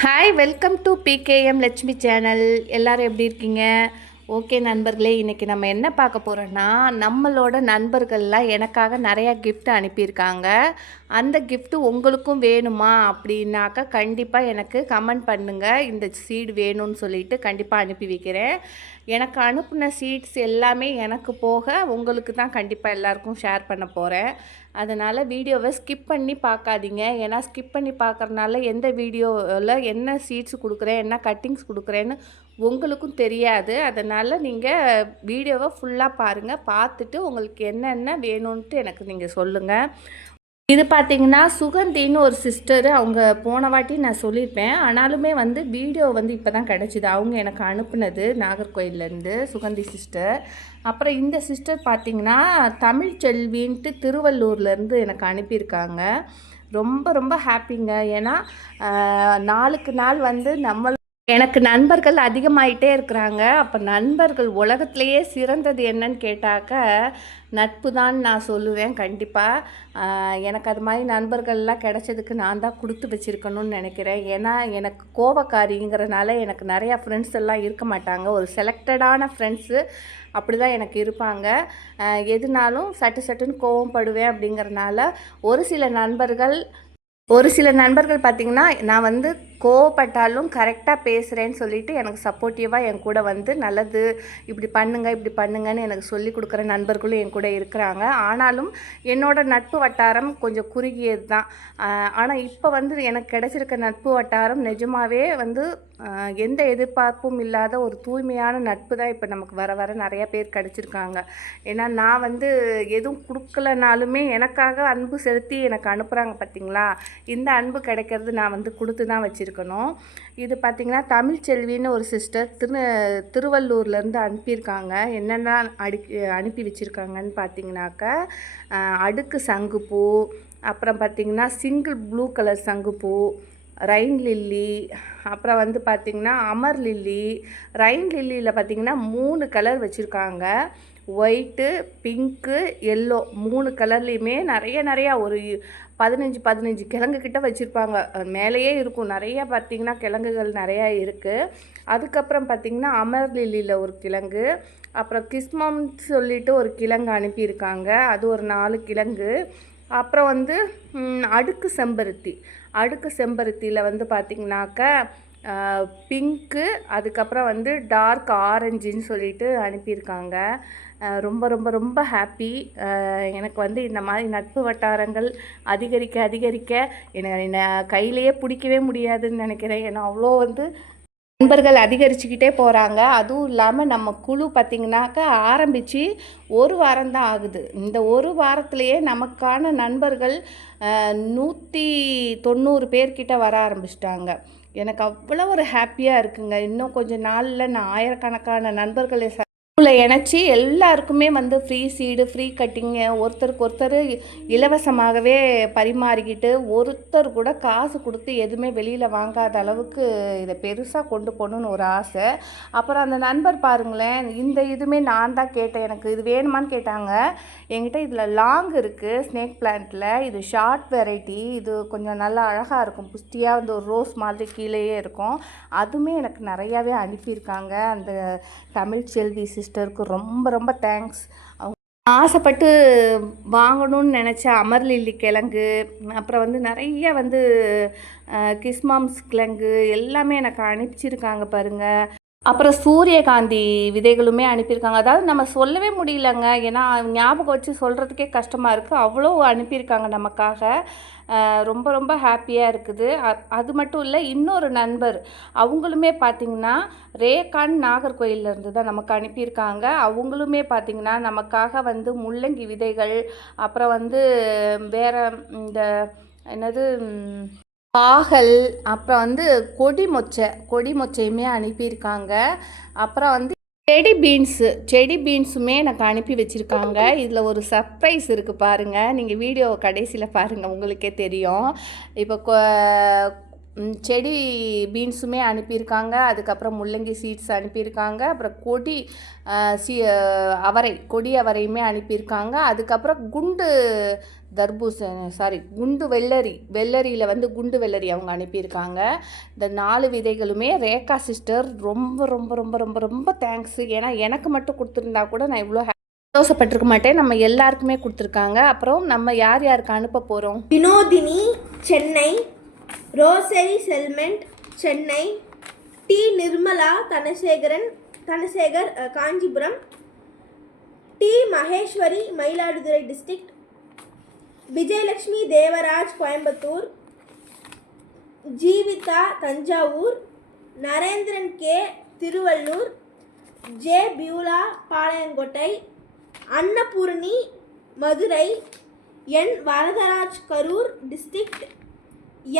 Hi welcome to PKM Lakshmi channel. எல்லோரும் எப்படி இருக்கீங்க? ஓகே நண்பர்களே, இன்றைக்கி நம்ம என்ன பார்க்க போகிறோன்னா, நம்மளோட நண்பர்கள்லாம் எனக்காக நிறையா கிஃப்ட் அனுப்பியிருக்காங்க. அந்த கிஃப்ட்டு உங்களுக்கும் வேணுமா அப்படின்னாக்கா கண்டிப்பாக எனக்கு கமெண்ட் பண்ணுங்கள். இந்த சீடு வேணும்னு சொல்லிட்டு கண்டிப்பாக அனுப்பி வைக்கிறேன். எனக்கு அனுப்பின சீட்ஸ் எல்லாமே எனக்கு போக உங்களுக்கு தான் கண்டிப்பாக எல்லாருக்கும் ஷேர் பண்ண போகிறேன். அதனால் வீடியோவை ஸ்கிப் பண்ணி பார்க்காதீங்க. ஏன்னா ஸ்கிப் பண்ணி பார்க்குறனால எந்த வீடியோவில் என்ன சீட்ஸ் கொடுக்குறேன், என்ன கட்டிங்ஸ் கொடுக்குறேன்னு உங்களுக்கும் தெரியாது. அதனால் நீங்கள் வீடியோவை ஃபுல்லாக பாருங்கள். பார்த்துட்டு உங்களுக்கு என்னென்ன வேணும்ன்ட்டு எனக்கு நீங்கள் சொல்லுங்கள். இது பார்த்திங்கன்னா சுகந்தின்னு ஒரு சிஸ்டரு, அவங்க போன வாட்டி நான் சொல்லியிருப்பேன். ஆனாலுமே வீடியோ இப்போ தான் கிடச்சிது. அவங்க எனக்கு அனுப்புனது நாகர்கோயிலேருந்து சுகந்தி சிஸ்டர். அப்புறம் இந்த சிஸ்டர் பார்த்திங்கன்னா தமிழ் செல்வின்ட்டு திருவள்ளூர்லேருந்து எனக்கு அனுப்பியிருக்காங்க. ரொம்ப ரொம்ப ஹாப்பிங்க. ஏன்னா நாளுக்கு நாள் நம்ம எனக்கு நண்பர்கள் அதிகமாகிட்டே இருக்கிறாங்க. அப்போ நண்பர்கள் உலகத்திலேயே சிறந்தது என்னன்னு கேட்டாக்க நட்பு தான் நான் சொல்லுவேன். கண்டிப்பாக எனக்கு அது மாதிரி நண்பர்கள்லாம் கிடைச்சதுக்கு நான் தான் கொடுத்து வச்சுருக்கணும்னு நினைக்கிறேன். ஏன்னா எனக்கு கோபக்காரிங்கிறனால எனக்கு நிறையா ஃப்ரெண்ட்ஸ் எல்லாம் இருக்க மாட்டாங்க. ஒரு செலக்டடான ஃப்ரெண்ட்ஸு அப்படி தான் எனக்கு இருப்பாங்க. எதுனாலும் சட்டுன்னு கோவப்படுவேன். அப்படிங்கிறனால ஒரு சில நண்பர்கள் பார்த்திங்கன்னா நான் கோவப்பட்டாலும் கரெக்டாக பேசுகிறேன்னு சொல்லிவிட்டு எனக்கு சப்போர்ட்டிவாக என் கூட நல்லது இப்படி பண்ணுங்கன்னு எனக்கு சொல்லி கொடுக்குற நண்பர்களும் என் கூட இருக்கிறாங்க. ஆனாலும் என்னோடய நட்பு வட்டாரம் கொஞ்சம் குறுகியது தான். ஆனால் இப்போ எனக்கு கிடச்சிருக்க நட்பு வட்டாரம் நிஜமாகவே எந்த எதிர்பார்ப்பும் இல்லாத ஒரு தூய்மையான நட்பு தான் இப்போ நமக்கு வர வர நிறையா பேர் கிடச்சிருக்காங்க. ஏன்னா நான் எதுவும் கொடுக்கலனாலுமே எனக்காக அன்பு செலுத்தி எனக்கு அனுப்புகிறாங்க பார்த்திங்களா. இந்த அன்பு கிடைக்கிறது நான் கொடுத்து தான் வச்சுருக்கணும். இது பார்த்திங்கன்னா தமிழ் செல்வின்னு ஒரு சிஸ்டர் திருவள்ளூர்லேருந்து அனுப்பியிருக்காங்க. என்னென்ன அனுப்பி வச்சுருக்காங்கன்னு பார்த்திங்கனாக்கா அடுக்கு சங்குப்பூ, அப்புறம் பார்த்திங்கன்னா சிங்கிள் ப்ளூ கலர் சங்குப்பூ, ரைன் லில்லி, அப்புறம் பார்த்திங்கன்னா அமர் லில்லி. ரைன் லில்லியில் பார்த்திங்கன்னா 3 கலர் வச்சுருக்காங்க. ஒயிட்டு, பிங்க்கு, எல்லோ 3 கலர்லேயுமே நிறையா ஒரு 15 கிழங்கு கிட்ட வச்சுருப்பாங்க. மேலேயே இருக்கும் நிறையா. பார்த்திங்கன்னா கிழங்குகள் நிறையா இருக்குது. அதுக்கப்புறம் பார்த்திங்கன்னா அமர் லில்லியில் ஒரு கிழங்கு, அப்புறம் கிஸ்மம்னு சொல்லிட்டு ஒரு கிழங்கு அனுப்பியிருக்காங்க. அது ஒரு 4 கிழங்கு. அப்புறம் அடுக்கு செம்பருத்தியில் பார்த்திங்கனாக்கா பிங்க்கு, அதுக்கப்புறம் டார்க் ஆரஞ்சுன்னு சொல்லிட்டு அனுப்பியிருக்காங்க. ரொம்ப ரொம்ப ரொம்ப ஹாப்பி. எனக்கு இந்த மாதிரி நட்பு வட்டாரங்கள் அதிகரிக்க என்னை கையிலையே பிடிக்கவே முடியாதுன்னு நினைக்கிறேன். ஏன்னா அவ்வளோ நண்பர்கள் அதிகரிச்சுக்கிட்டே போகிறாங்க. அதுவும் இல்லாமல் நம்ம குழு பார்த்திங்கனாக்கா ஆரம்பித்து ஒரு வாரம்தான் ஆகுது. இந்த ஒரு வாரத்திலேயே நமக்கான நண்பர்கள் 190 பேர்கிட்ட வர ஆரம்பிச்சிட்டாங்க. எனக்கு அவ்வளோ ஒரு ஹாப்பியாக இருக்குங்க. இன்னும் கொஞ்சம் நாளில் நான் ஆயிரக்கணக்கான நண்பர்களை இணைச்சி எல்லாருக்குமே ஃப்ரீ சீடு, ஃப்ரீ கட்டிங்கு, ஒருத்தருக்கு ஒருத்தர் இலவசமாகவே பரிமாறிக்கிட்டு ஒருத்தர் கூட காசு கொடுத்து எதுவுமே வெளியில் வாங்காத அளவுக்கு இதை பெருசாக கொண்டு போகணுன்னு ஒரு ஆசை. அப்புறம் அந்த நண்பர் பாருங்களேன், இந்த இதுவுமே நான் தான் கேட்டேன். எனக்கு இது வேணுமான்னு கேட்டாங்க. என்கிட்ட இதில் லாங் இருக்குது ஸ்னேக் பிளான்ட்டில். இது ஷார்ட் வெரைட்டி. இது கொஞ்சம் நல்லா அழகாக இருக்கும். புஷ்டியாக ஒரு ரோஸ் மாதிரி கீழேயே இருக்கும். அதுவுமே எனக்கு நிறையாவே அனுப்பியிருக்காங்க. அந்த தமிழ் செல்வி சிஸ்டருக்கு ரொம்ப ரொம்ப தேங்க்ஸ். அவங்க ஆசைப்பட்டு வாங்கணும்னு நினச்ச அமர் லில்லி கிழங்கு, அப்புறம் நிறைய கிஸ்மாம்ஸ் கிழங்கு எல்லாமே எனக்கு அனுப்பிச்சிருக்காங்க பாருங்கள். அப்புறம் சூரியகாந்தி விதைகளுமே அனுப்பியிருக்காங்க. அதாவது நம்ம சொல்லவே முடியலங்க. ஏன்னா ஞாபகம் வச்சு சொல்கிறதுக்கே கஷ்டமாக இருக்குது. அவ்வளோ அனுப்பியிருக்காங்க நமக்காக. ரொம்ப ரொம்ப ஹாப்பியாக இருக்குது. அது மட்டும் இல்லை, இன்னொரு நண்பர் அவங்களுமே பார்த்திங்கன்னா ரேகான் நாகர்கோயிலேருந்து தான் நமக்கு அனுப்பியிருக்காங்க. அவங்களுமே பார்த்திங்கன்னா நமக்காக முள்ளங்கி விதைகள், அப்புறம் வேறு இந்த என்னது பாகல், அப்புறம் கொடி மொச்சையுமே அனுப்பியிருக்காங்க. அப்புறம் செடி பீன்ஸுமே எனக்கு அனுப்பி வச்சுருக்காங்க. இதில் ஒரு சர்ப்ரைஸ் இருக்குது பாருங்கள். நீங்கள் வீடியோ கடைசியில் பாருங்கள், உங்களுக்கே தெரியும். இப்போ செடி பீன்ஸுமே அனுப்பியிருக்காங்க. அதுக்கப்புறம் முள்ளங்கி சீட்ஸ் அனுப்பியிருக்காங்க. அப்புறம் கொடி அவரையுமே அனுப்பியிருக்காங்க. அதுக்கப்புறம் குண்டு குண்டு வெள்ளரியில் வந்து குண்டு வெள்ளரி அவங்க அனுப்பியிருக்காங்க. இந்த 4 விதைகளுமே ரேகா சிஸ்டர் ரொம்ப ரொம்ப ரொம்ப ரொம்ப ரொம்ப தேங்க்ஸு. ஏன்னா எனக்கு மட்டும் கொடுத்துருந்தா கூட நான் இவ்வளோ சந்தோஷப்பட்டிருக்க மாட்டேன். நம்ம எல்லாருக்குமே கொடுத்துருக்காங்க. அப்புறம் நம்ம யார் யாருக்கு அனுப்ப போகிறோம்? Vinothini Chennai, Rosary settlement Chennai, T Nirmala Dhanasekar Kanchipuram, T Maheswari Mayiladuthurai district, Vijayalakshmi Devaraj Coimbatore, Jeevitha Thanjavur, Narendran K Thiruvallur, J Beulah Palayamkottai, Annapoorani Madurai, N Varadaraj Karur district,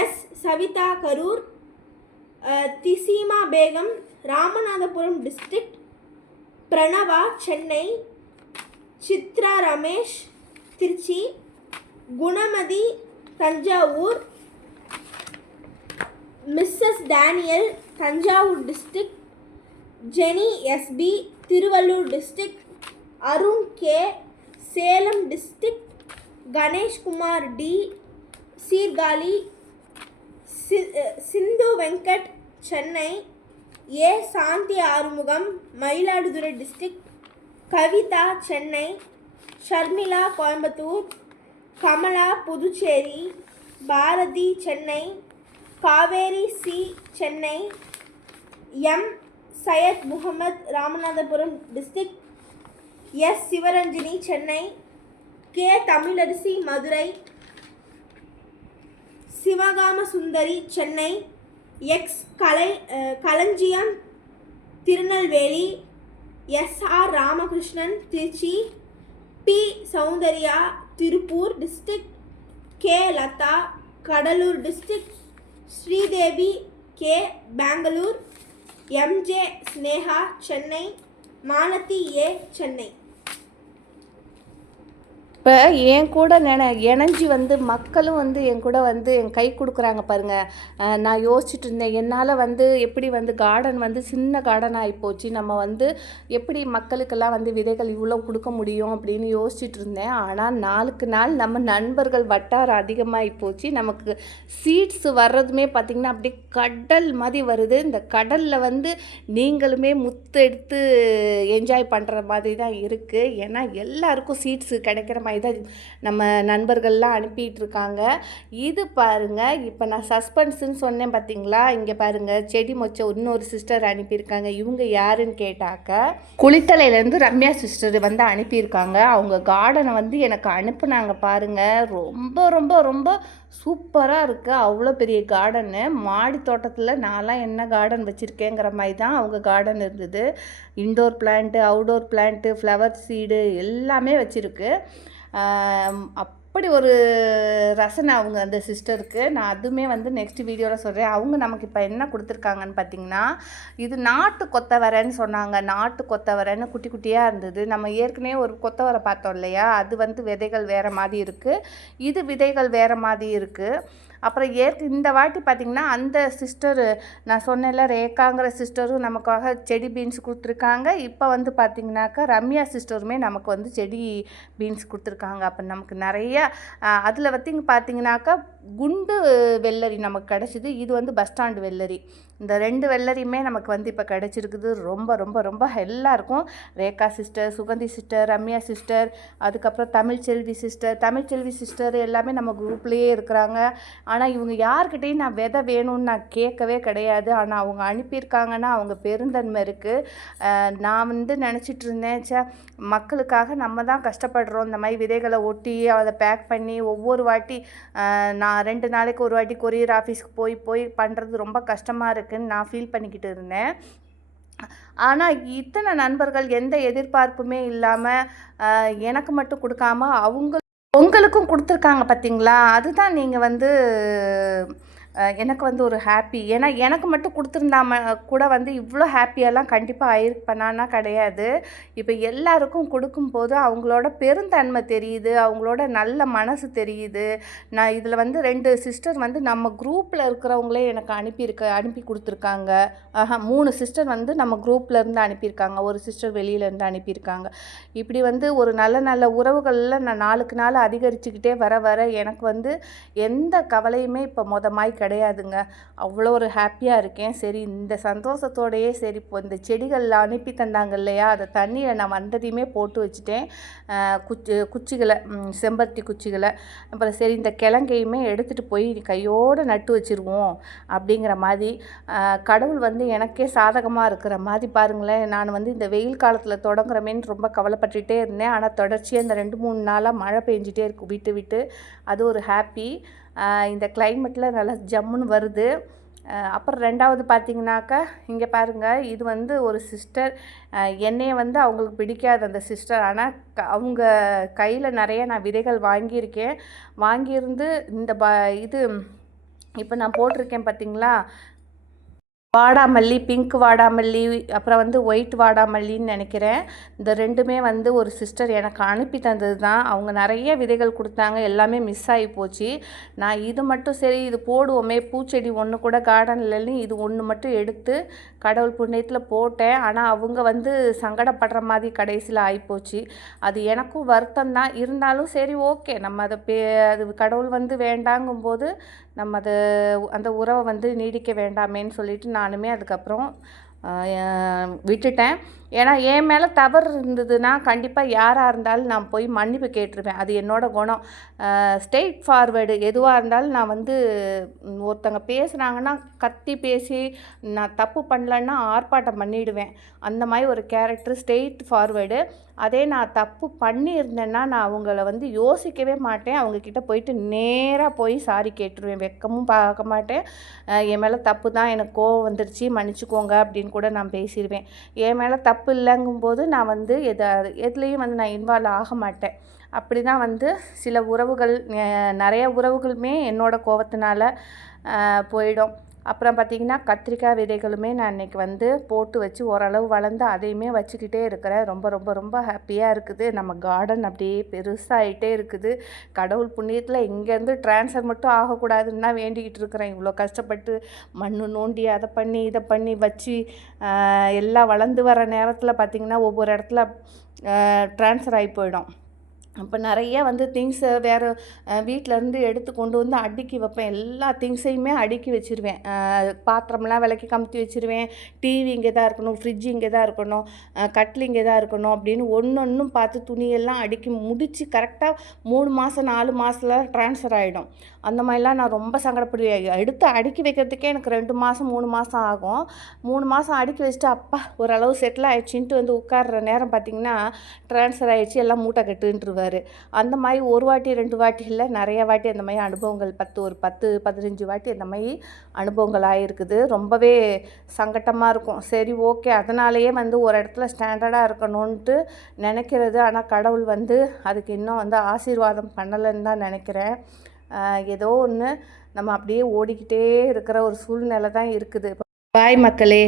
S Savitha Karur, திசீமா Begum Ramanathapuram district, Pranava Chennai, Chitra Ramesh Trichy, Gunamathi Thanjavur, Mrs Daniel Thanjavur district, Jenny S P Thiruvallur district, Arun K Salem district, Ganeshkumar T Sirkazhi, Sindhu Venkat Chennai, A Shanthi Arumugam Mayiladuthurai district, Kavitha Chennai, Sharmila Coimbatore, Kamala Puducherry, Bharathi Chennai, Kaveri C Chennai, M Syed Mohammed Ramanathapuram district, S Sivaranjini Chennai, K Tamilarasi Madurai, Sivakama Sundari Chennai, X Kalanjiyam Tirunelveli, S R Ramakrishnan Trichy, P Soundarya Tiruppur district, K Latha Cuddalore district, Sridevi K Bangalore, M J Sneha Chennai, Malathi A Chennai. இப்போ என் கூட இணைஞ்சி வந்து மக்களும் வந்து என் கூட வந்து என் கை கொடுக்குறாங்க பாருங்கள். நான் யோசிச்சுட்டு இருந்தேன், என்னால் வந்து எப்படி வந்து கார்டன் வந்து சின்ன கார்டன் ஆகிப்போச்சு, நம்ம வந்து எப்படி மக்களுக்கெல்லாம் வந்து விதைகள் இவ்வளோ கொடுக்க முடியும் அப்படின்னு யோசிச்சுட்டு இருந்தேன். ஆனால் நாளுக்கு நாள் நம்ம நண்பர்கள் வட்டாரம் அதிகமாகி போச்சு. நமக்கு சீட்ஸ் வர்றதுமே பார்த்திங்கன்னா அப்படியே கடல் மாதிரி வருது. இந்த கடலில் வந்து நீங்களுமே முத்து எடுத்து என்ஜாய் பண்ணுற மாதிரி தான் இருக்குது. ஏன்னா எல்லாருக்கும் சீட்ஸ் கிடைக்கிற மாதிரி தான் நம்ம நண்பர்கள்லாம் அனுப்பிட்டு இருக்காங்க. இது பாருங்கள், இப்போ நான் சஸ்பென்ஸ்ன்னு சொன்னேன் பார்த்தீங்களா, இங்கே பாருங்கள் செடி மொச்சை இன்னொரு சிஸ்டர் அனுப்பியிருக்காங்க. இவங்க யாருன்னு கேட்டாக்க குளித்தலையிலேருந்து ரம்யா சிஸ்டர் வந்து அனுப்பியிருக்காங்க. அவங்க கார்டனை வந்து எனக்கு அனுப்புனாங்க பாருங்கள். ரொம்ப ரொம்ப ரொம்ப சூப்பராக இருக்குது. அவ்வளோ பெரிய கார்டனு. மாடி தோட்டத்தில் நான்லாம் என்ன கார்டன் வச்சுருக்கேங்கிற மாதிரி தான் அவங்க கார்டன் இருந்தது. Indoor plant, outdoor plant, flower seed எல்லாமே வச்சுருக்கு. அப்படி ஒரு ரசனை அவங்க அந்த சிஸ்டருக்கு. நான் அதுவுமே வந்து நெக்ஸ்ட் வீடியோவில் சொல்கிறேன். அவங்க நமக்கு இப்போ என்ன கொடுத்துருக்காங்கன்னு பார்த்தீங்கன்னா, இது நாட்டு கொத்தவரைன்னு சொன்னாங்க. நாட்டு கொத்தவரைன்னு குட்டி குட்டியாக இருந்தது. நம்ம ஏற்கனவே ஒரு கொத்தவரை பார்த்தோம் இல்லையா, அது வந்து விதைகள் வேறு மாதிரி இருக்குது, இது விதைகள் வேறு மாதிரி இருக்குது. அப்புறம் இந்த வாட்டி பார்த்திங்கன்னா அந்த சிஸ்டர் நான் சொன்னேன்ல ரேகாங்கிற சிஸ்டரும் நமக்காக செடி பீன்ஸ் கொடுத்துருக்காங்க. இப்போ வந்து பார்த்திங்கனாக்கா ரம்யா சிஸ்டருமே நமக்கு வந்து செடி பீன்ஸ் கொடுத்துருக்காங்க. அப்போ நமக்கு நிறைய அதில் பார்த்திங்கனாக்கா குண்டு வெள்ளரி நமக்கு கிடச்சிது. இது வந்து பஸ் ஸ்டாண்டு வெள்ளரி. இந்த 2 வெள்ளரியுமே நமக்கு வந்து இப்போ கிடச்சிருக்குது. ரொம்ப ரொம்ப ரொம்ப எல்லாருக்கும் Rekha sister, Suganthi sister, Ramya sister, அதுக்கப்புறம் தமிழ்ச்செல்வி சிஸ்டர் எல்லாமே நம்ம குரூப்லேயே இருக்கிறாங்க. ஆனால் இவங்க யார்கிட்டையும் நான் விதை வேணும்னு நான் கேட்கவே கிடையாது. ஆனால் அவங்க அனுப்பியிருக்காங்கன்னா அவங்க பெருந்தன்மை இருக்குது. நான் வந்து நினச்சிட்டு இருந்தேன், மக்களுக்காக நம்ம தான் கஷ்டப்படுறோம். இந்த மாதிரி விதைகளை ஒட்டி அதை பேக் பண்ணி ஒவ்வொரு வாட்டி நான் 2 நாளைக்கு ஒரு வாட்டி கொரியர் ஆஃபீஸ்க்கு போய் பண்ணுறது ரொம்ப கஷ்டமாக இருக்குதுன்னு நான் ஃபீல் பண்ணிக்கிட்டு இருந்தேன். ஆனால் இத்தனை நண்பர்கள் எந்த எதிர்பார்ப்புமே இல்லாமல் எனக்கு மட்டும் கொடுக்காம உங்களுக்கும் கொடுத்துருக்காங்க பார்த்தீங்களா. அதுதான் நீங்கள் வந்து எனக்கு வந்து ஒரு ஹாப்பி. ஏன்னா எனக்கு மட்டும் கொடுத்துருந்தா கூட வந்து இவ்வளோ ஹாப்பியெல்லாம் கண்டிப்பாக ஆயிருப்பேனான்னா கிடையாது. இப்போ எல்லாருக்கும் கொடுக்கும்போது அவங்களோட பெருந்தன்மை தெரியுது, அவங்களோட நல்ல மனசு தெரியுது. நான் இதில் வந்து 2 சிஸ்டர் வந்து நம்ம குரூப்பில் இருக்கிறவங்களே எனக்கு அனுப்பி கொடுத்துருக்காங்க. 3 சிஸ்டர் வந்து நம்ம குரூப்லேருந்து அனுப்பியிருக்காங்க, ஒரு சிஸ்டர் வெளியிலேருந்து அனுப்பியிருக்காங்க. இப்படி வந்து ஒரு நல்ல நல்ல உறவுகளில் நான் நாளுக்கு நாள் அதிகரிச்சுக்கிட்டே வர வர எனக்கு வந்து எந்த கவலையுமே இப்போ மாதிரி கிடையாதுங்க. அவ்வளோ ஒரு ஹாப்பியாக இருக்கேன். சரி, இந்த சந்தோஷத்தோடையே சரி இப்போ இந்த செடிகள் அனுப்பி தந்தாங்க இல்லையா, அதை தண்ணியை நான் வந்ததையுமே போட்டு வச்சுட்டேன். குச்சிகளை செம்பருத்தி குச்சிகளை. அப்புறம் சரி இந்த கிழங்கையுமே எடுத்துகிட்டு போய் கையோடு நட்டு வச்சுருவோம் அப்படிங்கிற மாதிரி கடவுள் வந்து எனக்கே சாதகமாக இருக்கிற மாதிரி பாருங்களேன். நான் வந்து இந்த வெயில் காலத்தில் தொடங்குறமேன்னு ரொம்ப கவலைப்பட்டுகிட்டே இருந்தேன். ஆனால் தொடர்ச்சியாக இந்த 2-3 நாளாக மழை பெஞ்சிட்டே இருக்கும் விட்டு விட்டு. அது ஒரு ஹாப்பி. இந்த கிளைமேட்டில் நல்லா ஜம்முன்னு வருது. அப்புறம் 2வது பார்த்திங்கனாக்கா, இங்கே பாருங்கள், இது வந்து ஒரு சிஸ்டர். என்னையை வந்து அவங்களுக்கு பிடிக்காது அந்த சிஸ்டர். ஆனால் அவங்க கையில் நிறைய நான் விதைகள் வாங்கியிருந்து இந்த இது இப்போ நான் போட்டிருக்கேன் பார்த்திங்களா, வாடாமல்லி, பிங்க் வாடாமல்லி, அப்புறம் வந்து ஒயிட் வாடாமல்லின்னு நினைக்கிறேன். இந்த 2மே வந்து ஒரு சிஸ்டர் எனக்கு அனுப்பி தந்தது தான். அவங்க நிறைய விதைகள் கொடுத்தாங்க, எல்லாமே மிஸ் ஆகி போச்சு. நான் இது மட்டும் சரி இது போடுவோமே, பூச்செடி ஒன்று கூட கார்டன்லன்னு இது ஒன்று மட்டும் எடுத்து கடவுள் புண்ணியத்தில் போட்டேன். ஆனால் அவங்க வந்து சங்கடப்படுற மாதிரி கடைசியில் ஆகிப்போச்சு. அது எனக்கும் வருத்தம் தான். இருந்தாலும் சரி ஓகே, நம்ம அது கடவுள் வந்து வேண்டாங்கும்போது நம்ம அந்த உறவை வந்து நீடிக்க வேண்டாமேன்னு சொல்லிட்டு நானுமே அதுக்கப்புறம் விட்டுட்டேன். ஏன்னா என் மேலே தவறு இருந்ததுன்னா கண்டிப்பாக யாராக இருந்தாலும் நான் போய் மன்னிப்பு கேட்டுருவேன். அது என்னோடய குணம். ஸ்ட்ரெயிட் ஃபார்வேர்டு எதுவாக இருந்தாலும் நான் வந்து ஒருத்தங்க பேசுனாங்கன்னா கத்தி பேசி நான் தப்பு பண்ணலன்னா ஆர்ப்பாட்டம் பண்ணிவிடுவேன். அந்த மாதிரி ஒரு கேரக்டர், ஸ்ட்ரெயிட் ஃபார்வேர்டு. அதே நான் தப்பு பண்ணியிருந்தேன்னா நான் அவங்கள வந்து யோசிக்கவே மாட்டேன். அவங்கக்கிட்ட போயிட்டு நேராக போய் சாரி கேட்டுருவேன். வெக்கமும் பார்க்க மாட்டேன். என் மேலே தப்பு தான், எனக்கு கோவம் வந்துருச்சு, மன்னிச்சுக்கோங்க அப்படின்னு கூட நான் பேசிடுவேன். என் மேலே தப்பு இல்லைங்கும்போது நான் வந்து எதுலேயும் வந்து நான் இன்வால்வ் ஆக மாட்டேன். அப்படி தான் வந்து சில உறவுகள், நிறைய உறவுகளுமே என்னோடய கோவத்தினால போயிடும். அப்புறம் பார்த்திங்கன்னா கத்திரிக்காய் விதைகளுமே நான் இன்றைக்கி வந்து போட்டு வச்சு ஓரளவு வளர்ந்து அதையுமே வச்சுக்கிட்டே இருக்கிறேன். ரொம்ப ரொம்ப ரொம்ப ஹாப்பியாக இருக்குது. நம்ம கார்டன் அப்படியே பெருசாகிட்டே இருக்குது. கடவுள் புண்ணியத்தில் இங்கேருந்து ட்ரான்ஸ்ஃபர் மட்டும் ஆகக்கூடாதுன்னு தான் வேண்டிக்கிட்டு இருக்கிறேன். இவ்வளோ கஷ்டப்பட்டு மண் நோண்டி அதை பண்ணி இதை பண்ணி வச்சு எல்லாம் வளர்ந்து வர நேரத்தில் பார்த்திங்கன்னா ஒவ்வொரு இடத்துல ட்ரான்ஸ்ஃபர் ஆகி போயிடும். அப்போ நிறைய வந்து திங்ஸை வேறு வீட்டிலேருந்து எடுத்து கொண்டு வந்து அடுக்கி வைப்பேன். எல்லா திங்ஸையுமே அடுக்கி வச்சுருவேன். பாத்திரம்லாம் விளக்கி கமுத்தி வச்சுருவேன். டிவி இங்கே தான் இருக்கணும், ஃப்ரிட்ஜ் இங்கே தான் இருக்கணும், கட்டில் இங்கே தான் இருக்கணும் அப்படின்னு ஒன்றும் பார்த்து துணியெல்லாம் அடுக்கி முடித்து கரெக்டாக 3 மாதம் 4 மாதத்தில் ட்ரான்ஸ்ஃபர் ஆகிடும். அந்த மாதிரிலாம் நான் ரொம்ப சங்கடப்படுவேன். எடுத்து அடுக்கி வைக்கிறதுக்கே எனக்கு 2 மாதம் 3 மாதம் ஆகும். 3 மாதம் அடுக்கி வச்சுட்டு அப்பா ஓரளவு செட்டில் ஆகிடுச்சின்ட்டு வந்து உட்கார்ற நேரம் பார்த்திங்கன்னா ட்ரான்ஸ்ஃபர் ஆகிடுச்சு, எல்லாம் மூட்டை கட்டுன்ட்டுருவார். அந்த மாதிரி ஒரு வாட்டி 2 வாட்டி இல்லை, நிறைய வாட்டி அந்த மாதிரி அனுபவங்கள் ஒரு 10-15 வாட்டி அந்த மாதிரி அனுபவங்கள் ஆகிருக்குது. ரொம்பவே சங்கட்டமாக இருக்கும். சரி ஓகே, அதனாலேயே வந்து ஒரு இடத்துல ஸ்டாண்டர்டாக இருக்கணும்ன்ட்டு நினைக்கிறது. ஆனால் கடவுள் வந்து அதுக்கு இன்னும் வந்து ஆசீர்வாதம் பண்ணலைன்னு தான் நினைக்கிறேன். ஏதோ ஒன்று நம்ம அப்படியே ஓடிக்கிட்டே இருக்கிற ஒரு சூழ்நிலை தான் இருக்குது. பாய் மக்களே.